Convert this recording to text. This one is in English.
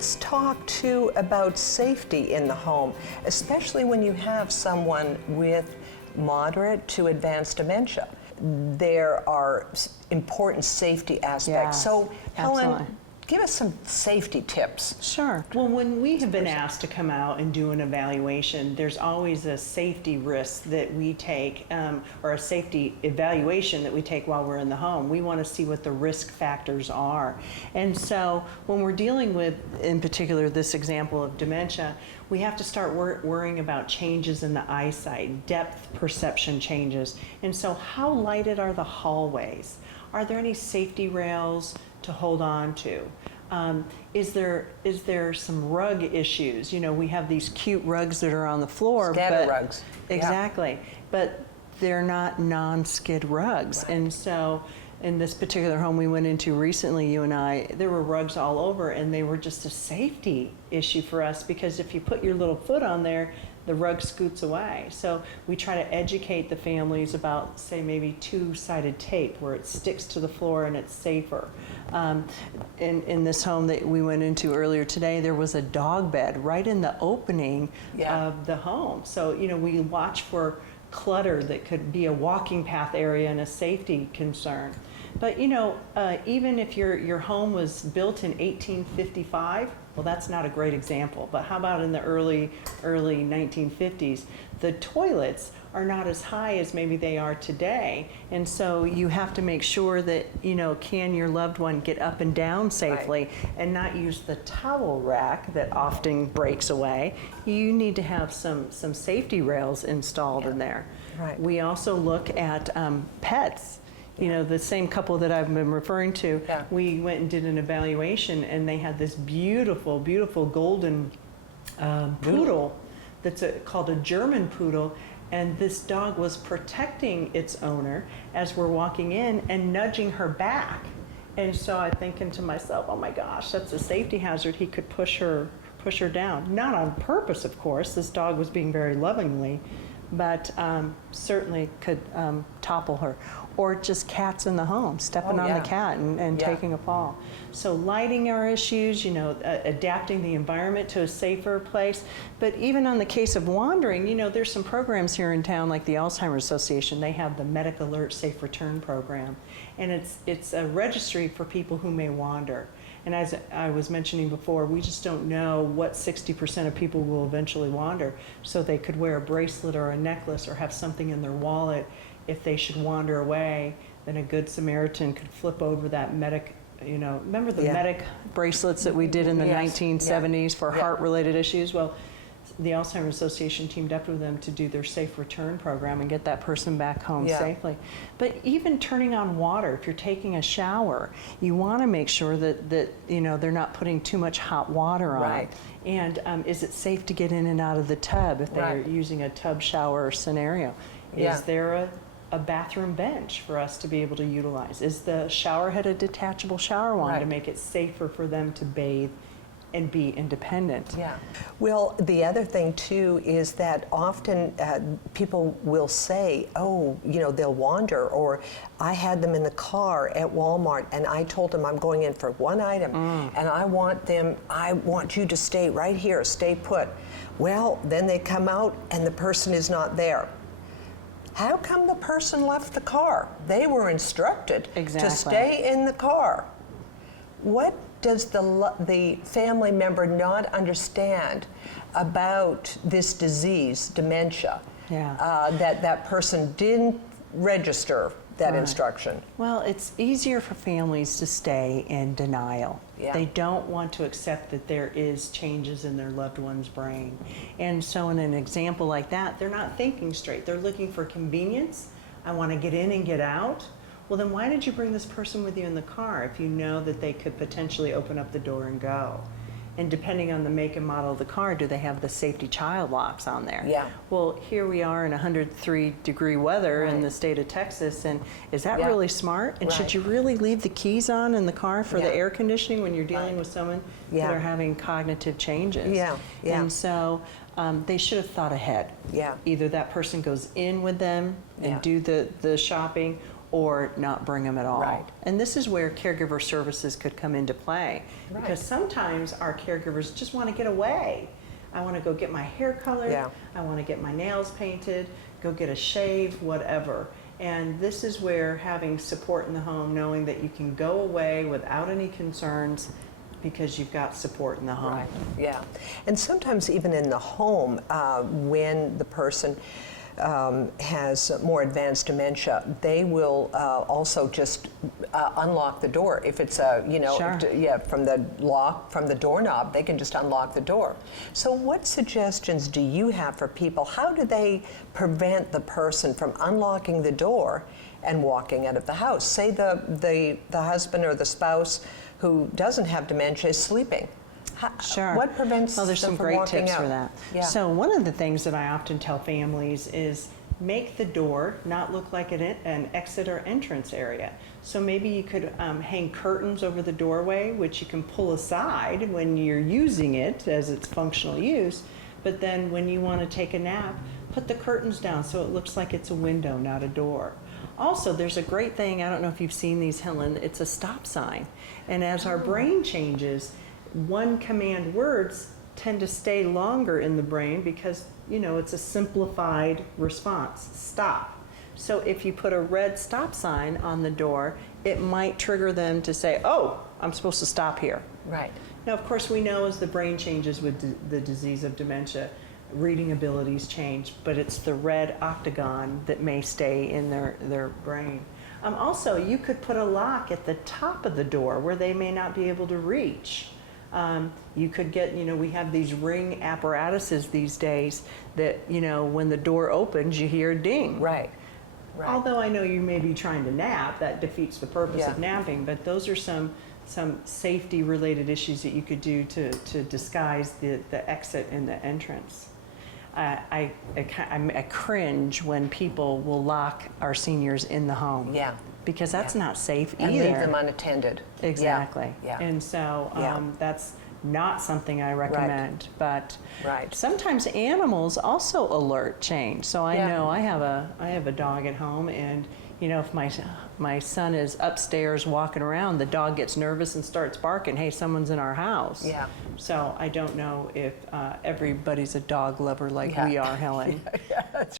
let's talk too about safety in the home, especially when you have someone with moderate to advanced dementia. There are important safety aspects. Yes, So, Helen, absolutely. give us some safety tips. Sure. Well, when we have been asked to come out and do an evaluation, there's always a safety risk that we take, or a safety evaluation that we take while we're in the home. We want to see what the risk factors are. And so when we're dealing with, in particular, this example of dementia, we have to start worrying about changes in the eyesight, depth perception changes. And so how lighted are the hallways? Are there any safety rails to hold on to? Is there some rug issues? You know, we have these cute rugs that are on the floor. Scatter rugs. Exactly. Yeah. But they're not non-skid rugs. Right. And so in this particular home we went into recently, you and I, there were rugs all over, and they were just a safety issue for us, because if you put your little foot on there, the rug scoots away. So we try to educate the families about, say, maybe two-sided tape where it sticks to the floor and it's safer. In this home that we went into earlier today, there was a dog bed right in the opening of the home. So, you know, we watch for clutter that could be a walking path area and a safety concern. But, you know, even if your home was built in 1855, well, that's not a great example, but how about in the early 1950s? The toilets are not as high as maybe they are today, and so you have to make sure that, you know, can your loved one get up and down safely, right, and not use the towel rack that often breaks away. You need to have some safety rails installed in there. Right. We also look at pets. You know, the same couple that I've been referring to, we went and did an evaluation, and they had this beautiful, beautiful golden poodle that's called a German poodle, and this dog was protecting its owner as we're walking in and nudging her back. And so I'm thinking to myself, oh my gosh, that's a safety hazard. He could push her down. Not on purpose, of course. This dog was being very lovingly, but certainly could topple her. Or just cats in the home, stepping on the cat and taking a fall. So lighting are issues, you know, adapting the environment to a safer place. But even on the case of wandering, you know, there's some programs here in town like the Alzheimer's Association. They have the Medic Alert Safe Return program. And it's a registry for people who may wander. And as I was mentioning before, we just don't know what 60% of people will eventually wander. So they could wear a bracelet or a necklace or have something in their wallet. If they should wander away, then a good Samaritan could flip over that medic, you know, remember the medic bracelets that we did in the 1970s for heart-related issues? Well, the Alzheimer's Association teamed up with them to do their safe return program and get that person back home safely. But even turning on water, if you're taking a shower, you want to make sure that you know, they're not putting too much hot water on. Right. And is it safe to get in and out of the tub if they're using a tub shower scenario? Is there a bathroom bench for us to be able to utilize? Is the shower head a detachable shower wand to make it safer for them to bathe and be independent? Yeah. Well, the other thing too is that often people will say, oh, you know, they'll wander, or I had them in the car at Walmart and I told them I'm going in for one item and I want you to stay right here, stay put. Well, then they come out and the person is not there. How come the person left the car? They were instructed to stay in the car. What does the family member not understand about this disease, dementia, that person didn't register that instruction? Well, it's easier for families to stay in denial. They don't want to accept that there is changes in their loved one's brain. And so in an example like that, they're not thinking straight. They're looking for convenience. I want to get in and get out. Well, then why did you bring this person with you in the car if you know that they could potentially open up the door and go? And depending on the make and model of the car, do they have the safety child locks on there? Well, here we are in 103-degree weather in the state of Texas, and is that really smart? And should you really leave the keys on in the car for the air conditioning when you're dealing with someone that are having cognitive changes? And so they should have thought ahead. Either that person goes in with them and do the shopping, or not bring them at all. Right. And this is where caregiver services could come into play, Right. because sometimes our caregivers just want to get away. I want to go get my hair colored, Yeah. I want to get my nails painted, go get a shave, whatever. And this is where having support in the home, knowing that you can go away without any concerns because you've got support in the home. Right, yeah. And sometimes even in the home, when the person has more advanced dementia, they will also just unlock the door. If it's a, Sure. from the doorknob, they can just unlock the door. So what suggestions do you have for people? How do they prevent the person from unlocking the door and walking out of the house? Say the husband or the spouse who doesn't have dementia is sleeping. Sure. What prevents Well, there's them some from great walking tips out? for that. Yeah. So one of the things that I often tell families is make the door not look like an exit or entrance area. So maybe you could hang curtains over the doorway, which you can pull aside when you're using it as its functional use. But then when you want to take a nap, put the curtains down so it looks like it's a window, not a door. Also, there's a great thing, I don't know if you've seen these, Helen, it's a stop sign. And as our brain changes, one command words tend to stay longer in the brain because, it's a simplified response, stop. So if you put a red stop sign on the door, it might trigger them to say, oh, I'm supposed to stop here. Right. Now, of course, we know as the brain changes with the disease of dementia, reading abilities change, but it's the red octagon that may stay in their brain. Also, you could put a lock at the top of the door where they may not be able to reach. You could get, we have these ring apparatuses these days that, when the door opens, you hear a ding. Right. Right. Although I know you may be trying to nap, that defeats the purpose Yeah. of napping, but those are some safety related issues that you could do to disguise the exit and the entrance. I cringe when people will lock our seniors in the home. Yeah. Because that's not safe And either. leave them unattended. Exactly. Yeah. And so Yeah. That's not something I recommend. But Right. sometimes animals also alert change. So I Yeah. know I have a dog at home, and if my son is upstairs walking around, the dog gets nervous and starts barking, hey, someone's in our house. Yeah. So I don't know if everybody's a dog lover like we are, Helen. Yeah, that's